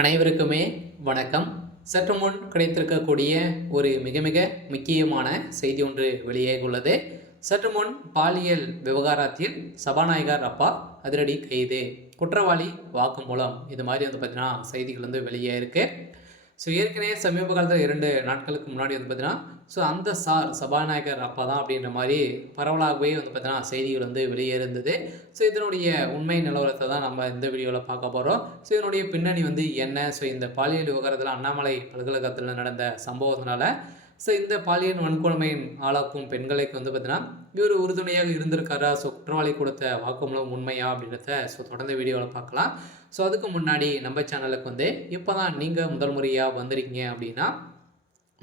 அனைவருக்குமே வணக்கம். சற்று முன் கிடைத்திருக்கக்கூடிய ஒரு மிக மிக முக்கியமான செய்தி ஒன்று வெளியாகியுள்ளது. சற்று முன் பாலியல் விவகாரத்தில் சபாநாயகர் அப்பா அதிரடி கைது, குற்றவாளி வாக்குமூலம், இது மாதிரி பார்த்தீங்கன்னா செய்திகள் வெளியாயிருக்கு. ஏற்கனவே சமீப காலத்தில் 2 நாட்களுக்கு முன்னாடி பார்த்தீங்கன்னா அந்த சபாநாயகர் அப்பா தான் அப்படின்ற மாதிரி பரவலாகவே பார்த்தீங்கன்னா செய்திகள் வெளியே இருந்தது. இதனுடைய உண்மை நிலவரத்தை தான் நம்ம இந்த வீடியோவில் பார்க்க போகிறோம். இதனுடைய பின்னணி என்ன, இந்த பாலியல் விவகாரத்தில் அண்ணாமலை பல்கலைக்கழகத்தில் நடந்த சம்பவத்தினால இந்த பாலியல் வன்கொடுமையின் ஆளாக்கும் பெண்களுக்கு பார்த்தீங்கன்னா இவர் உறுதுணையாக இருந்திருக்காரா, குற்றவாளி கொடுத்த வாக்குமூலம் உண்மையா அப்படின்றத தொடர்ந்து வீடியோவில் பார்க்கலாம். அதுக்கு முன்னாடி நம்ம சேனலுக்கு இப்போ தான் நீங்கள் முதல் முறையாக வந்திருக்கீங்க அப்படின்னா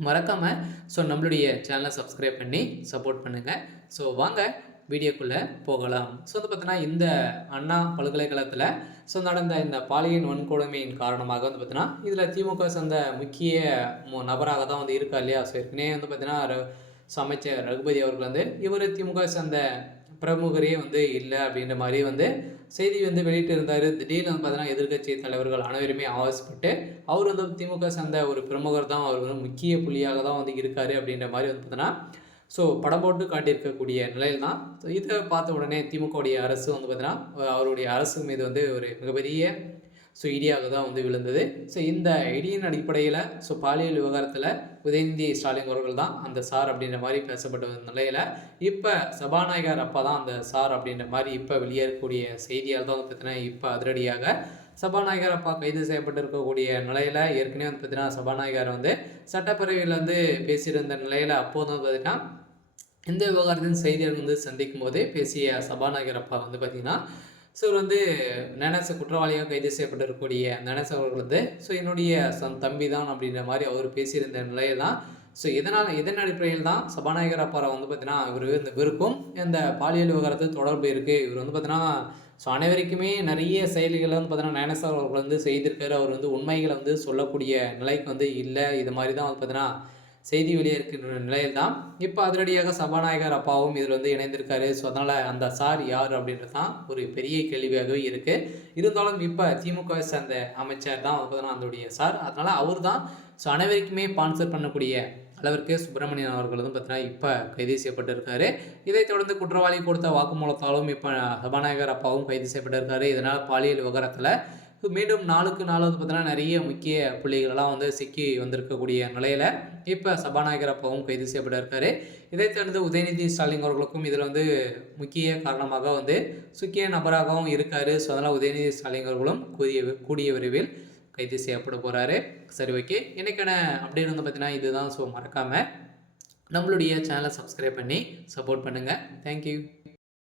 மறக்காமல் நம்மளுடைய சேனலை சப்ஸ்கிரைப் பண்ணி சப்போர்ட் பண்ணுங்கள். வாங்க வீடியோக்குள்ளே போகலாம். பார்த்தீங்கன்னா இந்த அண்ணா பல்கலைக்கழகத்தில் நடந்த இந்த பாலியல் வன்கொடுமையின் காரணமாக பார்த்தீங்கன்னா இதில் திமுக சேர்ந்த முக்கிய நபராக தான் இருக்கா இல்லையா. ஏற்கனவே பார்த்தீங்கன்னா அமைச்சர் ரகுபதி அவர்கள் இவர் திமுக சேர்ந்த பிரமுகரே இல்லை அப்படின்ற மாதிரி செய்தி வெளியிட்டு இருந்தார். திடீர்னு பார்த்தீங்கன்னா எதிர்கட்சி தலைவர்கள் அனைவருமே ஆவேசப்பட்டு அவர் திமுக சேர்ந்த ஒரு பிரமுகர் தான், அவர் முக்கிய புள்ளியாக தான் இருக்காரு அப்படின்ற மாதிரி பார்த்தீங்கன்னா படம் போட்டு காட்டியிருக்கக்கூடிய நிலையில் தான் இதை பார்த்த உடனே திமுகவுடைய அரசு பார்த்தீங்கன்னா அவருடைய அரசு மீது ஒரு மிகப்பெரிய இடியாக தான் விழுந்தது. இந்த இடியின் அடிப்படையில் பாலியல் விவகாரத்தில் உதயநிதி ஸ்டாலின் அவர்கள் தான் அந்த சார் அப்படின்ற மாதிரி பேசப்பட்ட நிலையில் இப்போ சபாநாயகர் அப்பா தான் அந்த சார் அப்படின்ற மாதிரி இப்போ வெளியேறக்கூடிய செய்தியால் தான் பார்த்தீங்கன்னா இப்போ அதிரடியாக சபாநாயகர் அப்பா கைது செய்யப்பட்டிருக்கக்கூடிய நிலையில் ஏற்கனவே பார்த்தீங்கன்னா சபாநாயகர் சட்டப்பேரவையில் பேசியிருந்த நிலையில் அப்போது பார்த்தீங்கன்னா இந்த விவகாரத்தின் செய்தியாளர் சந்திக்கும் போதே பேசிய சபாநாயகர் அப்பா பார்த்திங்கன்னா இவர் ஞானேச குற்றவாளியாக கைது செய்யப்பட்டிருக்கக்கூடிய ஞானேச அவர்கள் என்னுடைய தம்பி தான் அப்படின்ற மாதிரி அவர் பேசியிருந்த நிலையில் தான் இதன் அடிப்படையில் தான் சபாநாயகர் அப்பாரை பார்த்தீங்கன்னா இவர் இவருக்கும் இந்த பாலியல் விவகாரத்தில் தொடர்பு இருக்குது. இவர் பார்த்தீங்கன்னா அனைவருக்குமே நிறைய செயலிகளை பார்த்தீங்கன்னா ஞானேச அவர்கள் செய்திருக்காரு. அவர் உண்மைகளை சொல்லக்கூடிய நிலைக்கு இல்லை. இது மாதிரி தான் பார்த்தீங்கன்னா செய்தி வெளியே இருக்கின்ற நிலையில் தான் இப்போ அதிரடியாக சபாநாயகர் அப்பாவும் இதில் இணைந்திருக்காரு. அதனால் அந்த சார் யார் அப்படின்றது தான் ஒரு பெரிய கேள்வியாகவே இருக்குது. இருந்தாலும் இப்போ திமுக சேர்ந்த அமைச்சர் தான் பார்த்தீங்கன்னா அதனுடைய சார். அதனால் அவர் தான் அனைவருக்குமே ஸ்பான்சர் பண்ணக்கூடிய அளவிற்கு சுப்பிரமணியன் அவர்கள் பார்த்தீங்கன்னா இப்போ கைது செய்யப்பட்டிருக்காரு. இதைத் தொடர்ந்து குற்றவாளி கொடுத்த வாக்குமூலத்தாலும் இப்போ சபாநாயகர் அப்பாவும் கைது செய்யப்பட்டிருக்காரு. இதனால் பாலியல் விவகாரத்தில் மீண்டும் நாளுக்கு நாள் பார்த்தீங்கன்னா நிறைய முக்கிய புள்ளிகளெல்லாம் சிக்கி வந்திருக்கக்கூடிய நிலையில் இப்போ சபாநாயகர் அப்பாவும் கைது செய்யப்பட்டிருக்காரு. இதைத் தொடர்ந்து உதயநிதி ஸ்டாலின் அவர்களுக்கும் இதில் முக்கிய காரணமாக முக்கிய நபராகவும் இருக்கார். அதனால் உதயநிதி ஸ்டாலின் அவர்களும் கூடிய விரைவில் கைது செய்யப்பட போகிறாரு. சரி, ஓகே, எனக்கான அப்டேட் பார்த்தீங்கன்னா இதுதான். மறக்காமல் நம்மளுடைய சேனலை சப்ஸ்கிரைப் பண்ணி சப்போர்ட் பண்ணுங்கள். தேங்க்யூ.